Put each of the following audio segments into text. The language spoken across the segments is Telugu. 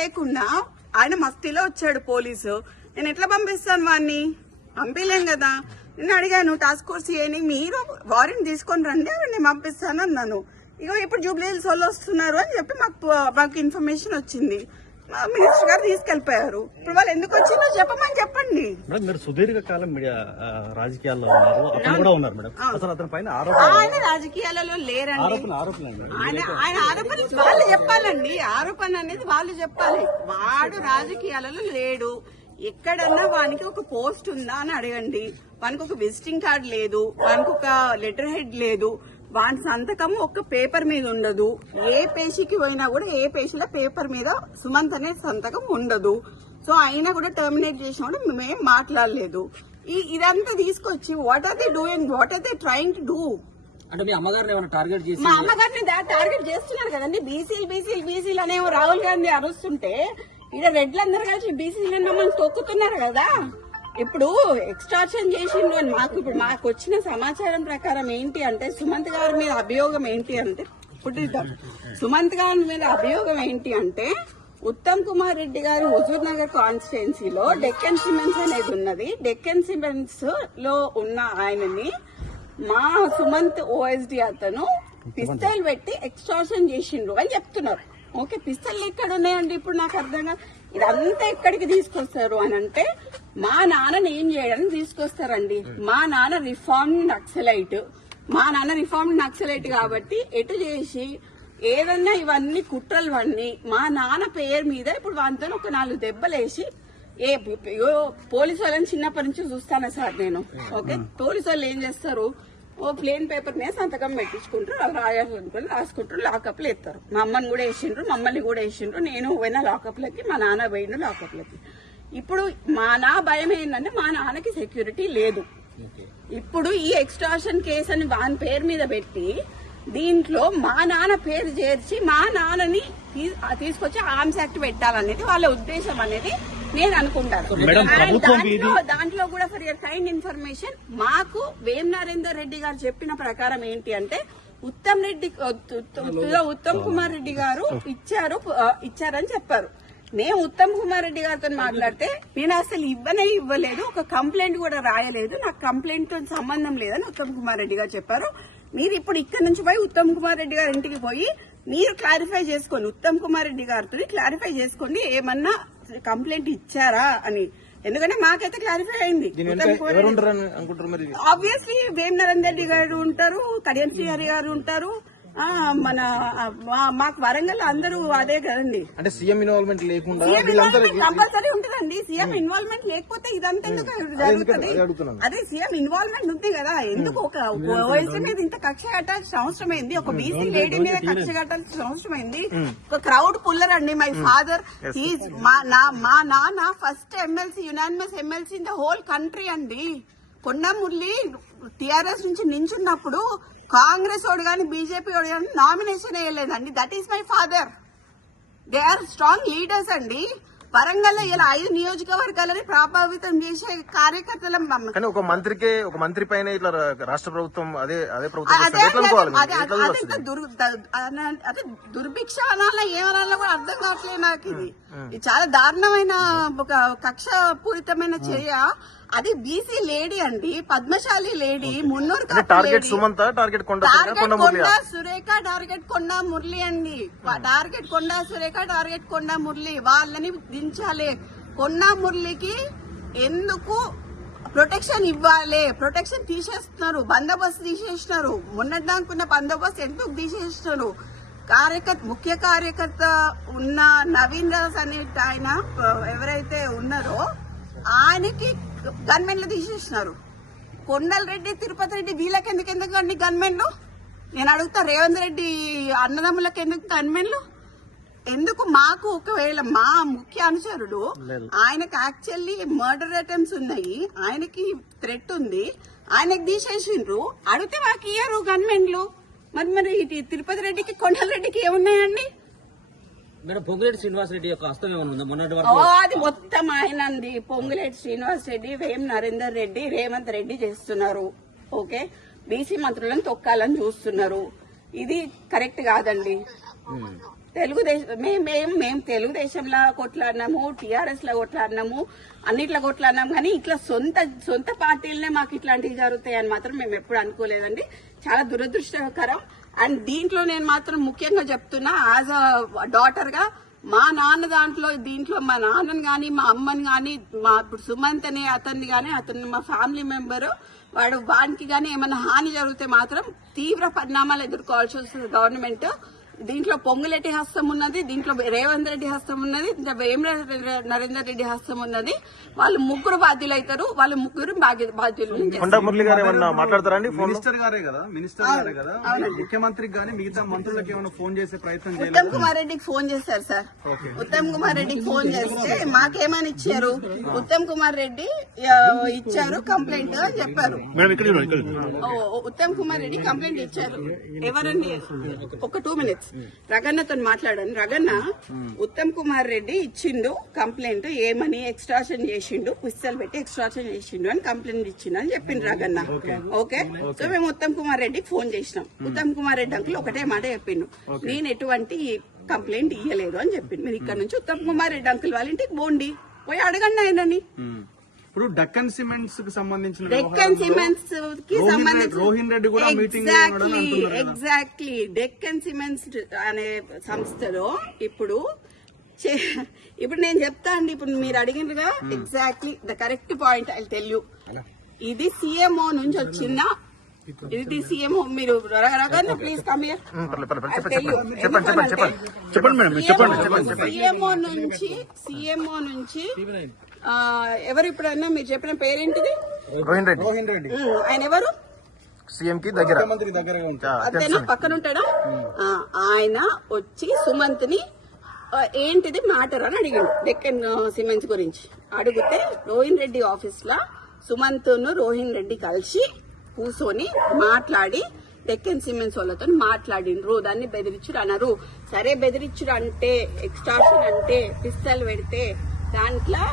లేకుండా ఆయన మస్తిలో వచ్చాడు పోలీసు. నేను ఎట్లా పంపిస్తాను వాడిని? పంపించలేం కదా. నేను అడిగాను టాస్క్ ఫోర్స్ ఏని, మీరు వారెంట్ తీసుకొని రండి నేను పంపిస్తాను అన్నాను. ఇగో ఇప్పుడు జూబ్లీ హిల్స్ వాళ్ళు వస్తున్నారు అని చెప్పి మాకు ఇన్ఫర్మేషన్ వచ్చింది. మినిస్టర్ గారు తీసుకెళ్లిపోయారు. ఇప్పుడు వాళ్ళు ఎందుకు వచ్చిందో చెప్పమని చెప్పండి. మేడం, మీరు సుదీర్ఘకాలం రాజకీయాల్లో ఉన్నారు, అతను కూడా ఉన్నారు మేడం. అసలు అతని పైన ఆయన రాజకీయాలలో లేరండి. ఆయన ఆరోపణలు వాళ్ళు చెప్పాలండి. ఆరోపణ అనేది వాళ్ళు చెప్పాలి. వాడు రాజకీయాలలో లేడు. ఎక్కడన్నా వానికి ఒక పోస్ట్ ఉందా అని అడగండి. వానికి ఒక విజిటింగ్ కార్డ్ లేదు, వానికి ఒక లెటర్ హెడ్ లేదు, వాని సంతకం ఒక్క పేపర్ మీద ఉండదు. ఏ పేషీకి పోయినా కూడా ఏ పేషీల పేపర్ మీద సుమంత్ అనే సంతకం ఉండదు. సో అయినా కూడా టర్మినేట్ చేసినప్పుడు మేమేం మాట్లాడలేదు. ఇదంతా తీసుకొచ్చి what are they doing, what are they trying to do? అంటే మీ అమ్మగారిని ఏమైనా టార్గెట్ చేసి? మా అమ్మగారిని టార్గెట్ చేస్తున్నారు కదండి. బీసీలు అనేవి రాహుల్ గాంధీ అరుస్తుంటే ఇక్కడ రెడ్లందరూ కలిసి బీసీలు మమ్మల్ని తొక్కుతున్నారు కదా. ఇప్పుడు ఎక్స్ట్రాక్షన్ చేసిండు అని మాకు వచ్చిన సమాచారం ప్రకారం ఏంటి అంటే, సుమంత్ గారి మీద అభియోగం ఏంటి అంటే, సుమంత్ గారి మీద అభియోగం ఏంటి అంటే, ఉత్తమ్ కుమార్ రెడ్డి గారు హుజూర్ నగర్ కాన్స్టిట్యున్సీలో డెక్కన్ సిమెంట్స్ అనేది ఉన్నది. డెక్కన్ సిమెంట్స్ లో ఉన్న ఆయనని మా సుమంత్ ఓఎస్డి అతను పిస్తల్ పెట్టి ఎక్స్ట్రాక్షన్ చేసిండు అని చెప్తున్నారు. ఓకే, పిస్తల్ ఎక్కడ ఉన్నాయండి? ఇప్పుడు నాకు అర్థం కాదు. ఇదంతా ఎక్కడికి తీసుకొస్తారు అని అంటే, మా నాన్నని ఏం చేయడానికి తీసుకొస్తారండి. మా నాన్న రిఫార్మ్డ్ నక్సలైట్ కాబట్టి ఎటు చేసి ఏదన్నా ఇవన్నీ కుట్రలు అన్నీ మా నాన్న పేరు మీద ఇప్పుడు వాటితో ఒక 4 దెబ్బలేసి పోలీసు వాళ్ళని చిన్నప్పటి నుంచి చూస్తాను సార్ నేను. ఓకే, పోలీసు వాళ్ళు ఏం చేస్తారు, ఓ ప్లేన్ పేపర్ మీద సంతకం పెట్టించుకుంటారు, వాళ్ళు రాయాలనుకుని రాసుకుంటారు, లాకప్లు ఎత్తారు. మా అమ్మని కూడా వేసిండ్రు, మమ్మల్ని కూడా వేసిండ్రు. నేను పోయినా లాకప్లకి, మా నాన్న పోయిండు లాకప్లకి. ఇప్పుడు నా భయం ఏంటంటే, మా నాన్నకి సెక్యూరిటీ లేదు. ఇప్పుడు ఈ ఎక్స్ట్రాక్షన్ కేసు అని వాని పేరు మీద పెట్టి దీంట్లో మా నాన్న పేరు చేర్చి మా నాన్నని తీసుకొచ్చి ఆర్మ్స్ యాక్ట్ పెట్టాలనేది వాళ్ళ ఉద్దేశం అనేది నేను అనుకుంటాను. దాంట్లో కూడా ఫర్ యువర్ కైండ్ ఇన్ఫర్మేషన్, మాకు వేం నరేందర్ రెడ్డి గారు చెప్పిన ప్రకారం ఏంటి అంటే, ఉత్తమ్ కుమార్ రెడ్డి గారు ఇచ్చారని చెప్పారు. మేము ఉత్తమ్ కుమార్ రెడ్డి గారితో మాట్లాడితే, నేను అసలు ఇవ్వలేదు, ఒక కంప్లైంట్ కూడా రాయలేదు, నాకు కంప్లైంట్ తో సంబంధం లేదని ఉత్తమ్ కుమార్ రెడ్డి గారు చెప్పారు. మీరు ఇప్పుడు ఇక్కడ నుంచి పోయి ఉత్తమ్ కుమార్ రెడ్డి గారి ఇంటికి పోయి మీరు క్లారిఫై చేసుకోండి, ఉత్తమ్ కుమార్ రెడ్డి గారితో క్లారిఫై చేసుకోండి ఏమన్నా కంప్లైంట్ ఇచ్చారా అని. ఎందుకంటే మాకైతే క్లారిఫై అయింది. ఆబ్వియస్లీ వేం నరేందర్ రెడ్డి గారు ఉంటారు, కడియం శ్రీహరి గారు ఉంటారు, మాకు వరంగల్ అందరూ అదే కదండి. అంటే సీఎం ఇన్వాల్వ్మెంట్ లేకుండా కంపల్సరీ ఉంటుందండి. సీఎం ఇన్వాల్వ్మెంట్ లేకపోతే ఇదంతా ఎందుకు జరుగుతుంది? అదే సీఎం ఇన్వాల్వ్మెంట్ ఉంది కదా. ఎందుకు ఒక ఓఎస్సీ మీద ఇంత కక్ష కట్టాల్సిన అవసరం అయింది? ఒక బీసీ లేడీ మీద కక్ష కట్టాల్సిన అవసరం అయింది? ఒక క్రౌడ్ పుల్లర్ అండి. మై ఫాదర్ మా నాన్న first MLC, unanimous MLC in the whole country అండి. కొండా మురళి టీఆర్ఎస్ నుంచి నించున్నప్పుడు కాంగ్రెస్ వాడు కానీ బీజేపీ వాడు కానీ నామినేషన్ వేయలేదండి. That is my father. They are strong leaders అండి. వరంగల్ ఇలా 5 నియోజకవర్గాలని ప్రభావితం చేసే కార్యకర్తల ఒక మంత్రి పైన ఇట్లా రాష్ట్ర ప్రభుత్వం అదే దుర్భిక్ష అనాలా ఏమనాలో కూడా అర్థం కావట్లేదు నాకు. ఇది చాలా దారుణమైన ఒక కక్షపూరితమైన చర్య. అది బీసీ లేడీ అండి, పద్మశాలి లేడీ, మున్నూరు టార్గెట్ కొండా సురేఖ, టార్గెట్ కొండా మురళి అండి. టార్గెట్ కొండా సురేఖ, టార్గెట్ కొండా మురళి, వాళ్ళని దించాలి. కొండా మురళికి ఎందుకు ప్రొటెక్షన్ ఇవ్వాలి? ప్రొటెక్షన్ తీసేస్తున్నారు, బందోబస్తు తీసేస్తున్నారు. మొన్నటిదాకున్న బందోబస్తు ఎందుకు తీసేస్తున్నారు? ముఖ్య కార్యకర్త ఉన్న నవీన్ రాజ్ అనే ఆయన ఎవరైతే ఉన్నారో ఆయనకి గన్మెన్లు తీసేసినారు. కొండల్ రెడ్డి, తిరుపతి రెడ్డి వీళ్ళకి ఎందుకు అండి గన్మెన్లు? నేను అడుగుతా, రేవంత్ రెడ్డి అన్నదమ్ములకు ఎందుకు గన్మెన్లు? ఎందుకు? మాకు ఒకవేళ మా ముఖ్య అనుచరుడు ఆయనకు యాక్చువల్లీ మర్డర్ అటెంప్ట్స్ ఉన్నాయి, ఆయనకి థ్రెట్ ఉంది, ఆయనకు తీసేసిండ్రు. అడిగితే మాకు ఇయ్యారు గన్మెన్లు. మరి తిరుపతి రెడ్డికి, కొండల్ రెడ్డికి ఏమున్నాయండి? పొంగులేటి శ్రీనివాస్ రెడ్డి యొక్క హస్తం ఏమన్నా? అది మొత్తం ఆయనండి. పొంగులేటి శ్రీనివాస్ రెడ్డి, వేం నరేందర్ రెడ్డి, రేవంత్ రెడ్డి చేస్తున్నారు. ఓకే, బీసీ మంత్రులను తొక్కాలని చూస్తున్నారు. ఇది కరెక్ట్ కాదండి. తెలుగుదేశం మేము తెలుగుదేశంలో కొట్లాడినాము, టీఆర్ఎస్ లో కొట్లాడినాము, అన్నిట్లో కొట్లాడినాం. కానీ ఇట్లా సొంత పార్టీలనే మాకు ఇట్లాంటివి జరుగుతాయని మాత్రం మేము ఎప్పుడు అనుకోలేదండి. చాలా దురదృష్టకరం. అండ్ దీంట్లో నేను మాత్రం ముఖ్యంగా చెప్తున్నా, యాజ్ అ డాటర్ గా మా నాన్న దీంట్లో మా నాన్నని గాని, మా అమ్మని గాని, మా ఇప్పుడు సుమంత్ అనే అతన్ని గాని, అతన్ని మా ఫ్యామిలీ మెంబర్, వానికి గాని ఏమైనా హాని జరిగితే మాత్రం తీవ్ర పరిణామాలు ఎదుర్కోవాల్సి వస్తుంది గవర్నమెంట్. దీంట్లో పొంగులేటి హస్తం ఉన్నది, దీంట్లో రేవంత్ రెడ్డి హస్తం ఉన్నది, వేమ నరేందర్ రెడ్డి హస్తం ఉన్నది. వాళ్ళు ముగ్గురు బాధ్యులు అవుతారు. వాళ్ళు ముగ్గురు బాధ్యులు. కొండా మురళి గారు ఏమన్నా మాట్లాడతారండి? మినిస్టర్ గారే కదా ముఖ్యమంత్రికి గానీ మిగతా మంత్రులకు ఏమైనా ఫోన్ చేసే ప్రయత్నం చేయాలి. ఉత్తమ్ కుమార్ రెడ్డికి ఫోన్ చేశారు సార్. ఉత్తమ్ కుమార్ రెడ్డికి ఫోన్ చేస్తే మాకేమని ఇచ్చారు, ఉత్తమ్ కుమార్ రెడ్డి ఇచ్చారు కంప్లైంట్ అని చెప్పారు. ఉత్తమ్ కుమార్ రెడ్డి కంప్లైంట్ ఇచ్చారు. ఎవరండి? ఒక 2 minutes రగన్నతో మాట్లాడాను. రగన్న ఉత్తమ్ కుమార్ రెడ్డి ఇచ్చిండు కంప్లైంట్, ఏమని ఎక్స్ట్రాషన్ చేసిండు, పిస్తల్ పెట్టి ఎక్స్ట్రాషన్ చేసిండు అని కంప్లైంట్ ఇచ్చిండు అని చెప్పిండు రగన్న. ఓకే, సో మేము ఉత్తమ్ కుమార్ రెడ్డికి ఫోన్ చేసినాం. ఉత్తమ్ కుమార్ రెడ్డి అంకుల్ ఒకటే మాట చెప్పిండు, నేను ఎటువంటి కంప్లైంట్ ఇయ్యలేదు అని చెప్పిండు. మీరు ఇక్కడ నుంచి ఉత్తమ్ కుమార్ రెడ్డి అంకుల్ వాళ్ళ ఇంటికి పోండి, పోయి అడగండి ఆయనని. ఇప్పుడు డక్కన్ సిమెంట్స్ కి సంబంధించిన డెక్కన్ సిమెంట్స్ కి సంబంధించి రోహిన్ రెడ్డి కూడా మీటింగ్ ఎగ్జాక్ట్లీ డెక్కన్ సిమెంట్స్ అనే సంస్థలో ఇప్పుడు నేను చెప్తా అండి. ఇప్పుడు మీరు అడిగినగా exactly the correct point I tell you. ఇది సీఎంఓ నుంచి వచ్చిన, ఇది సీఎంఓ. మీరు Raganna please come here. CMO నుంచి ఎవరు ఇప్పుడన్నా మీరు చెప్పిన పేరేంటిది? రోహిన్ రెడ్డి. ఆయన ఎవరు? సీఎం కి దగ్గర అంతేనా? పక్కన ఉంటాడా? ఆయన వచ్చి సుమంత్ ని ఏంటిది మ్యాటర్ అని అడిగాడు డెక్కన్ సిమెంట్స్ గురించి. అడిగితే రోహిన్ రెడ్డి ఆఫీస్ లో సుమంత్ ను రోహిన్ రెడ్డి కలిసి కూర్చొని మాట్లాడి డెక్కన్ సిమెంట్స్ వాళ్ళతో మాట్లాడిండ్రు. దాన్ని బెదిరించుడు అన్నారు. సరే, బెదిరించుడు అంటే, ఎక్స్టార్షన్ అంటే, పిస్తల్ పెడితే దాంట్లో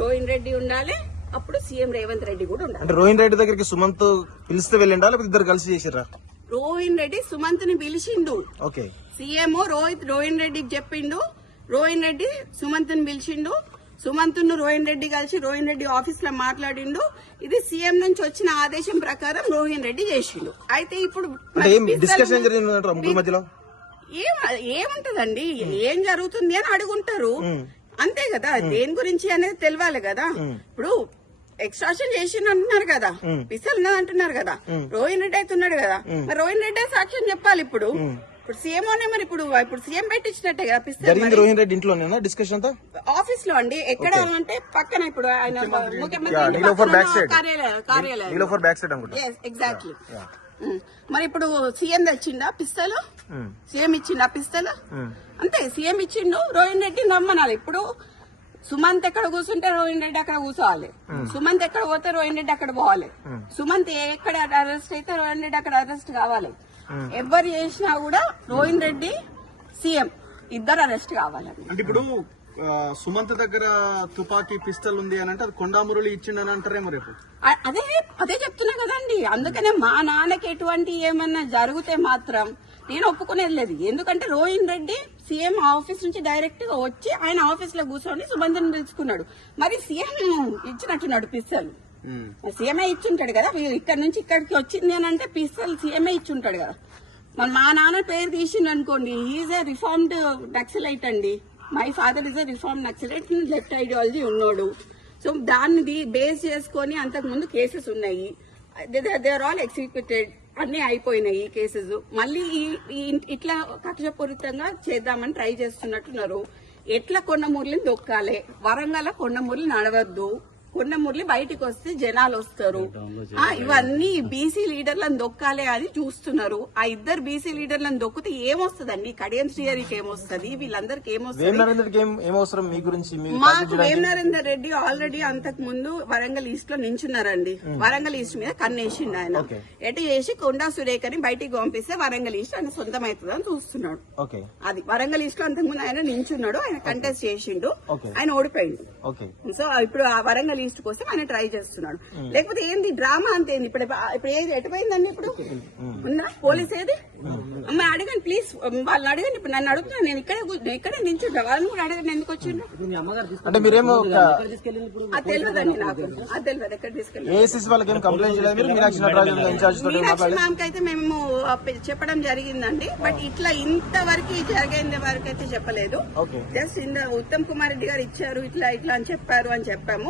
రోహిన్ రెడ్డి ఉండాలి, అప్పుడు సీఎం రేవంత్ రెడ్డి కూడా ఉండాలి. అంటే రోహిన్ రెడ్డి దగ్గరికి సుమంత్ పిలిస్తే వెళ్ళిండా, లేకపోతే ఇద్దరు కలిసి చేసిరా? రోహిన్ రెడ్డి సుమంత్ ని పిలిచిండు. ఓకే, సీఎం రోహిన్ రెడ్డికి చెప్పిండు, రోహిన్ రెడ్డి సుమంత్ ని పిలిచిండు. సుమంత్ ను రోహిన్ రెడ్డి కలిసి రోహిన్ రెడ్డి ఆఫీస్ లో మాట్లాడిండు. ఇది సీఎం నుంచి వచ్చిన ఆదేశం ప్రకారం రోహిన్ రెడ్డి చేసిండు. అయితే ఇప్పుడు డిస్కషన్ జరిగింది ముగ్గురు మధ్యలో. ఏముంటదండి, ఏం జరుగుతుంది అని అడుగుంటారు అంతే కదా. దేని గురించి అనేది తెలియాలి కదా. ఇప్పుడు ఎక్స్ట్రాక్షన్ చేసిండు అంటున్నారు కదా, పిసల్ ఉన్నది అంటున్నారు కదా, రోహిన్ రెడ్డి అయితే ఉన్నాడు కదా, మరి రోహిన్ రెడ్డి సాక్ష్యం చెప్పాలి. ఇప్పుడు సీఎం మరి ఇప్పుడు సీఎం పెట్టించినట్టే కదా పిస్తల్. రోహిన్ రెడ్డి ఇంట్లోనేనా డిస్కషన్ అంతా? ఆఫీస్ లో అండి. ఎక్కడ అంటే పక్కన, ఇప్పుడు ఆయన ముఖ్యమంత్రి కార్యాలయం. ఎగ్జాక్ట్లీ. మరి ఇప్పుడు సీఎం తెచ్చిండా పిస్తలు? సీఎం ఇచ్చిండా పిస్తలు? అంతే, సీఎం ఇచ్చిండు. రోహిన్ రెడ్డి నమ్మనాలి. ఇప్పుడు సుమంత్ ఎక్కడ కూర్చుంటే రోహిన్ రెడ్డి అక్కడ కూర్చోవాలి, సుమంత్ ఎక్కడ పోతే రోహిన్ రెడ్డి అక్కడ పోవాలి, సుమంత్ ఎక్కడ అరెస్ట్ అయితే రోహిన్ రెడ్డి అక్కడ అరెస్ట్ కావాలి. ఎవరు చేసినా కూడా రోహిన్ రెడ్డి సీఎం ఇద్దరు అరెస్ట్ కావాలని. అంటే ఇప్పుడు సుమంత్ దగ్గర తుపాకీ పిస్తల్ ఉంది అని అంటే అది కొండా మురళి ఇచ్చిండని అంటారేమో రేపు. అదే చెప్తున్నా కదండి. అందుకనే మా నాన్నకి ఎటువంటి ఏమన్నా జరిగితే మాత్రం నేను ఒప్పుకునేది లేదు. ఎందుకంటే రోహిన్ రెడ్డి సీఎం ఆఫీస్ నుంచి డైరెక్ట్ గా వచ్చి ఆయన ఆఫీస్ లో కూర్చొని సుమంత్ని పిలుచుకున్నాడు. మరి సీఎం ఇచ్చినట్టున్నాడు పిస్తల్. సీఎంఏ ఇచ్చుంటాడు కదా. ఇక్కడ నుంచి ఇక్కడికి వచ్చింది అని అంటే పిస్తల్ సీఎంఏ ఇచ్చుంటాడు కదా. మరి మా నాన్న పేరు తీసిండు అనుకోండి, ఈజ్ ఏ రిఫార్మ్డ్ నక్సలైట్ అండి. My father is a reform naxalite, left ideology ఉన్నాడు. సో దాన్ని బేస్ చేసుకొని అంతకు ముందు కేసెస్ ఉన్నాయి. దే ఆర్ ఆల్ ఎగ్జిక్యూటెడ్, అన్ని అయిపోయినాయి కేసెస్. మళ్ళీ ఇట్లా కక్షపూరితంగా చేద్దామని ట్రై చేస్తున్నట్టున్నారు. ఎట్లా కొండమురళిని దొక్కాలి, వరంగల్ కొండమురళి నడవద్దు, కొండమురళి బయటకు వస్తే జనాలు వస్తారు, ఇవన్నీ బీసీ లీడర్లను దొక్కాలి అని చూస్తున్నారు. ఆ ఇద్దరు బీసీ లీడర్లను దొక్కితే ఏమొస్తుందండి? కడియం శ్రీహరికి ఏమొస్తుంది, వీళ్ళందరికి ఏమొస్తుంది? మాకు వేమ నరేందర్ రెడ్డి ఆల్రెడీ అంతకు ముందు వరంగల్ ఈస్ట్ లో నించున్నారండి. వరంగల్ ఈస్ట్ మీద కన్నేసిండు ఆయన. ఎటు చేసి కొండా సురేఖని బయటికి పంపిస్తే వరంగల్ ఈస్ట్ ఆయన సొంతం అవుతుందని చూస్తున్నాడు. అది వరంగల్ ఈస్ట్ లో అంతకు ముందు ఆయన నించున్నాడు, ఆయన కంటెస్ట్ చేసిండు, ఆయన ఓడిపోయిండు. సో ఇప్పుడు ఆ వరంగల్ లీస్ట్ కోసం ఆయన ట్రై చేస్తున్నాడు. లేకపోతే ఏంది డ్రామా అంతేంది? ఇప్పుడు ఏది ఎటుపోయిందండి? ఇప్పుడు ఉందా పోలీస్ ఏది? అమ్మాయి అడగండి ప్లీజ్, వాళ్ళని అడగండి. ఇప్పుడు నన్ను అడుగుతున్నాను, నేను ఇక్కడే నించుంటా, వాళ్ళని కూడా అడగండి ఎందుకు వచ్చిండ్రు. ఇప్పుడు మీ అమ్మగారు అంటే మీరేమో ఎక్కడ తీసుకెళ్ళింది ఇప్పుడు? అది తెలియదండి నాకు, అది తెలియదు ఎక్కడ తీసుకెళ్ళి. ఏసీసీ వాళ్ళకి ఏం కంప్లైంట్ చేయలేదు మీరు? మీనాక్షి నటరాజన్ ఇన్ఛార్జ్ తోటి మీనాక్షి మ్యామ్ కి అయితే మేము చెప్పడం జరిగిందండి, బట్ ఇట్లా ఇంతవరకు జరిగేంత వరకు అయితే చెప్పలేదు. ఓకే. జస్ట్ ఉత్తమ్ కుమార్ రెడ్డి గారు ఇచ్చారు ఇట్లా అని చెప్పారు అని చెప్పాము.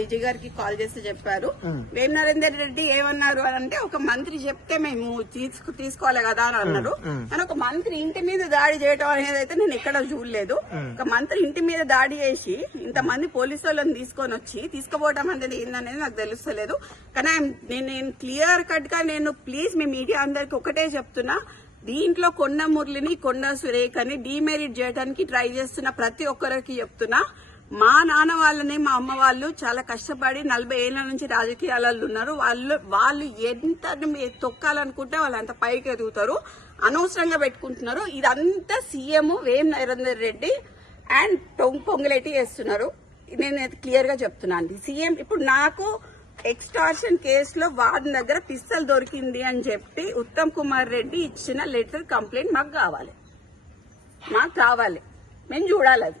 ఐజీ గారికి కాల్ చేసి చెప్పారు. వేం నరేందర్ రెడ్డి ఏమన్నారు అని అంటే, ఒక మంత్రి చెప్తే మేము తీసుకోవాలి కదా అని అన్నారు. కానీ ఒక మంత్రి ఇంటి మీద దాడి చేయడం అనేది అయితే నేను ఎక్కడ చూడలేదు. ఒక మంత్రి ఇంటి మీద దాడి చేసి ఇంతమంది పోలీసు వాళ్ళని తీసుకొని వచ్చి తీసుకుపోవడం అనేది ఏందనేది నాకు తెలుస్తలేదు. కానీ నేను క్లియర్ కట్ గా నేను ప్లీజ్ మీ మీడియా అందరికి ఒకటే చెప్తున్నా, దీంట్లో కొండ మురళిని కొండ సురేఖని డిమెరిట్ చేయడానికి ట్రై చేస్తున్న ప్రతి ఒక్కరికి చెప్తున్నా, మా నాన్న వాళ్ళని మా అమ్మ వాళ్ళు చాలా కష్టపడి 40 ఏళ్ల నుంచి రాజకీయాలలో ఉన్నారు. వాళ్ళు ఎంత తొక్కాలనుకుంటే వాళ్ళు అంత పైకి ఎదుగుతారు. అనవసరంగా పెట్టుకుంటున్నారు. ఇదంతా CM Vem Narender Reddy and Ponguleti చేస్తున్నారు. నేను క్లియర్ గా చెప్తున్నాను. సీఎం ఇప్పుడు నాకు ఎక్స్టార్షన్ కేసులో వాడి దగ్గర పిస్తల్ దొరికింది అని చెప్పి ఉత్తమ్ కుమార్ రెడ్డి ఇచ్చిన లెటర్ కంప్లైంట్ మాకు కావాలి, మేము చూడాలి. అది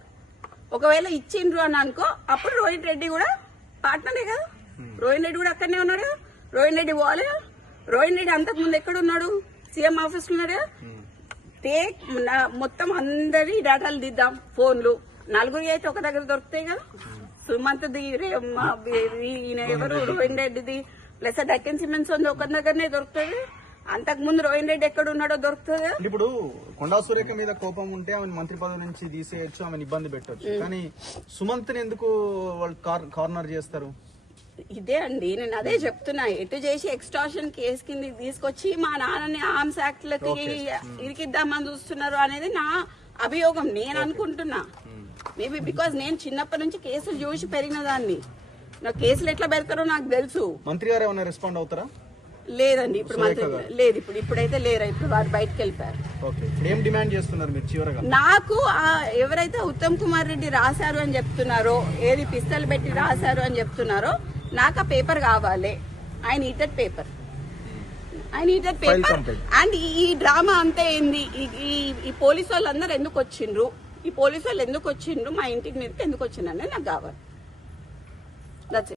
ఒకవేళ ఇచ్చిండ్రు అని అనుకో, అప్పుడు రోహిత్ రెడ్డి కూడా పార్ట్నరే కదా. రోహిత్ రెడ్డి కూడా అక్కడనే ఉన్నాడు కదా. రోహిత్ రెడ్డి పోవాలి కదా. రోహిత్ రెడ్డి అంతకు ముందు ఎక్కడ ఉన్నాడు? సీఎం ఆఫీస్ లో ఉన్నాడు కదా. మొత్తం అందరి డేటాలు దిద్దాం, ఫోన్లు. 4 అయితే ఒక దగ్గర దొరుకుతాయి కదా. సుమంత్ ఎవరు రోహిత్ రెడ్డిది ప్లస్ డక్కన్ సిమెంట్స్ ఉంది ఒక దగ్గరనే దొరుకుతుంది. అంతకు ముందు రోహిత్ రెడ్డి ఎక్కడ ఉన్నాడో దొరుకుతుంది. ఇప్పుడు కొండా సురేఖ మీద కోపం ఉంటే ఆమె మంత్రి పదవి నుంచి తీసేయచ్చు, ఆమెను ఇబ్బంది పెట్టచ్చు. కానీ సుమంత్ ని ఎందుకు వాళ్ళు కార్నర్ చేస్తారు? ఇదే అండి నేను అదే చెప్తున్నా. ఎటు చేసి ఎక్స్టార్షన్ కేసు కింద తీసుకొచ్చి మా నాన్నని ఆర్మ్స్ యాక్ట్ లకి ఇరికిద్దామని చూస్తున్నారు అనేది నా అభియోగం. నేను అనుకుంటున్నా మేబీ బికాజ్ నేను చిన్నప్పటి నుంచి కేసులు చూసి పెరిగిన దాన్ని. నాకు కేసులు ఎట్లా పెడతారో నాకు తెలుసు. మంత్రి గారు ఏమైనా రెస్పాండ్ అవుతారా? లేదండి ఇప్పుడు లేదు. ఇప్పుడైతే లేరా. ఇప్పుడు వారు బయటకు వెళ్ళిపోయారు. ఏం డిమాండ్ చేస్తున్నారు మీరు చివరగా? నాకు ఎవరైతే ఉత్తమ్ కుమార్ రెడ్డి రాశారు అని చెప్తున్నారో, ఏది పిస్తల్ పెట్టి రాశారు అని చెప్తున్నారో, నాకు ఆ పేపర్ కావాలి. ఐ నీడెడ్ పేపర్ అండ్ ఈ డ్రామా అంతా ఏంది? ఈ పోలీసు వాళ్ళందరూ ఎందుకు వచ్చిండ్రు? మా ఇంటికి మీదకి ఎందుకు వచ్చిండ్రు అనేది నాకు కావాలి.